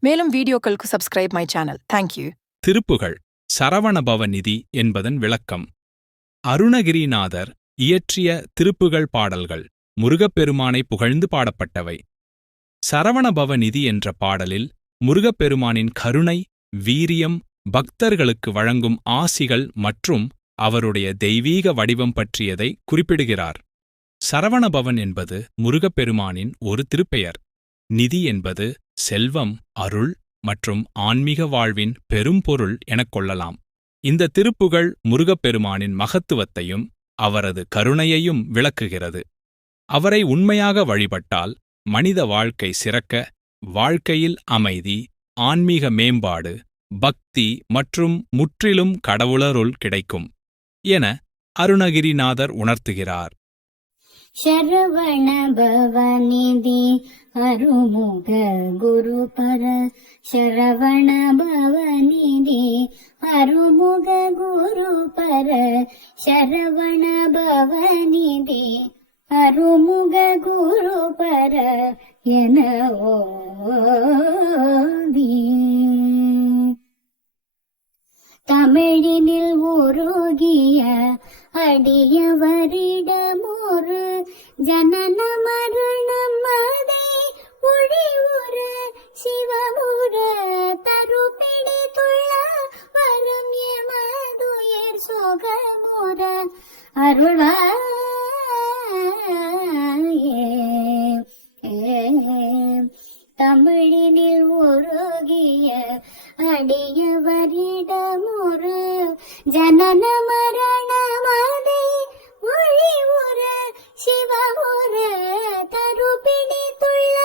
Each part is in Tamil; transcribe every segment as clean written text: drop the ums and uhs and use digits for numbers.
மேலும் வீடியோக்களுக்கு subscribe my channel. Thank you. Thiruppugazh Saravanabhava நிதி என்பதன் விளக்கம். அருணகிரிநாதர் இயற்றிய திருப்புகழ் பாடல்கள் முருகப்பெருமானை புகழ்ந்து பாடப்பட்டவை. சரவணபவ நிதி என்ற பாடலில் முருகப்பெருமானின் கருணை, வீரியம், பக்தர்களுக்கு வழங்கும் ஆசிகள் மற்றும் அவருடைய தெய்வீக வடிவம் பற்றியதை குறிப்பிடுகிறார். சரவணபவன் என்பது முருகப்பெருமானின் ஒரு திருப்பெயர். நிதி என்பது செல்வம், அருள் மற்றும் ஆன்மீக வாழ்வின் பெரும்பொருள் எனக் கொள்ளலாம். இந்த திருப்புகழ் முருகப்பெருமானின் மகத்துவத்தையும் அவரது கருணையையும் விளக்குகிறது. அவரை உண்மையாக வழிபட்டால் மனித வாழ்க்கை சிறக்க, வாழ்க்கையில் அமைதி, ஆன்மீக மேம்பாடு, பக்தி மற்றும் முற்றிலும் கடவுளருள் கிடைக்கும் என அருணகிரிநாதர் உணர்த்துகிறார். ಶರವಣ ಭವನಿಧಿ ಅರುಮುಗ ಗುರುಪರ ಶರವಣ ಭವನಿಧಿ ಅರುಮುಗ ಗುರುಪರ ಶರವಣ ಭವನಿಧಿ ಅರುಮುಗ ಗುರುಪರ எனவோதி தமிழினில் உருகிய அடியவரிடமொரு ஜனன மரணம் அதே ஒழிவுற சிவமுற தருப்பிடித்துள்ள வரும் எமதுயர் சோகமுற அருள்வாயே. தமிழினில் உருகிய அடியவரிடமொரு ஜனன மரணமதை ஒழிவுற சிவமுற தருப்பிடித்துள்ள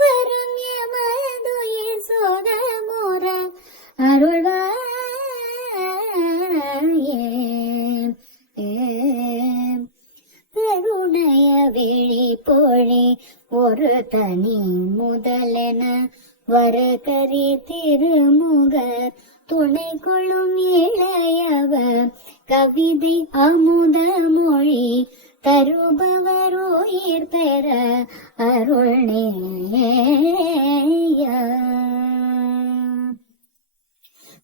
வரும் எமதுயிர் சோகமுற அருள்வாயே. கருணைய விழி பொழி ஒரு தனி முதலென வரகரி திருமுகர் துணை கொள்ளும் இளையவர் கவிதை அமுத மொழி தருபவர் உயிர் பெற அருள்நேய.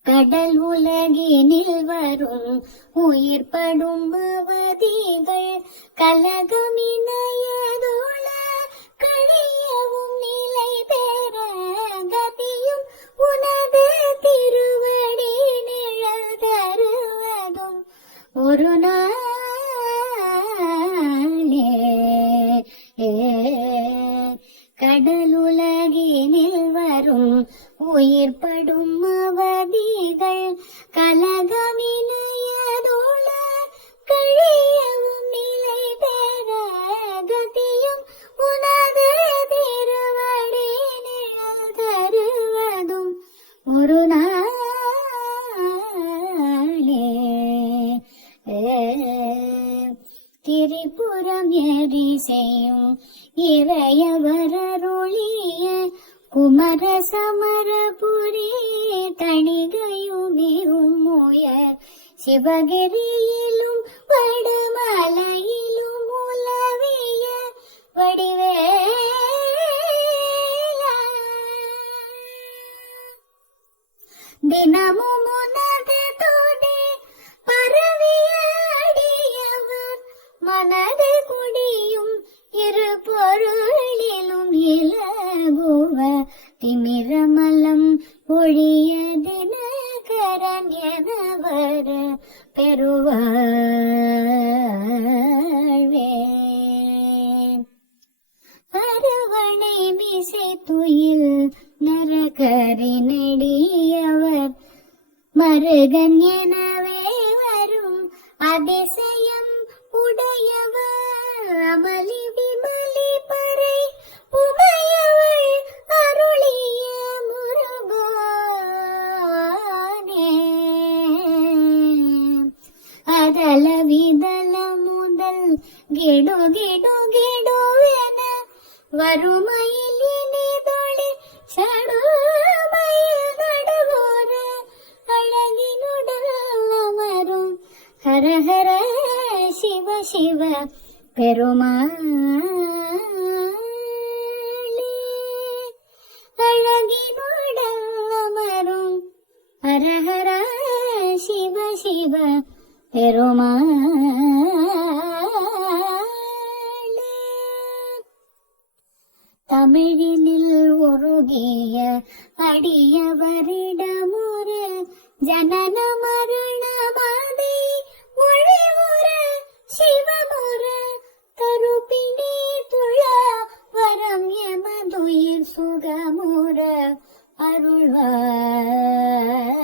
கடல் உலகினில் வரும் உயிர் படும் அவதிகள் கலகமினையதோள கழியவும் நிலை பெற கதியும் உனது திருவடி நிழல் தருவதும் ஒரு நாளே. கடலுலகினில் வரும் உயிர் படும் அவதிகள் கலகமினையதோள கழியவும் நிலை பெற கதியும் உனது திருவடி நிழல் தருவதும் ஒரு நாளே. திரிபுரம் எரி செய்யும் இறையவரருளிய குமர சமரபுரி தணிகையுமிரும் உயர் சிவகிரியிலும் வடமலையிலும் உலவிய வடிவேலா. தினமும் உனது தோடே பரவிய அடியவர் மனது குடியும் இரு பொருளிலும் இலகுவ திமிரமலம் ஒழிய தினகரன் எனவர் பெறுவாழ்வே. அரவணை மிசை துயில் நரகரி நெடியவர் மருகன் எனவே வரும் அதிசயம் உடையவர் அமளி விமலி பறை உமையவள் அருளிய முருகோனே. அதல விதல முதல் கிடு கிடு கிடுவென வறுமையில் இனிதொழி சடுமையில் நடுவோர அழகினுடல் அமரும் ஹரஹர சிவ சிவ பெருமாளே. அழகினுடல் சிவ பெருமாளே. தமிழினில் உருகிய அடியவரிடமுறு ஜனன மரணமதை மொழிவுற சிவமுற கருப்பினே துள வரம் எமதுயிர் சுகமுற அருள்வாய்.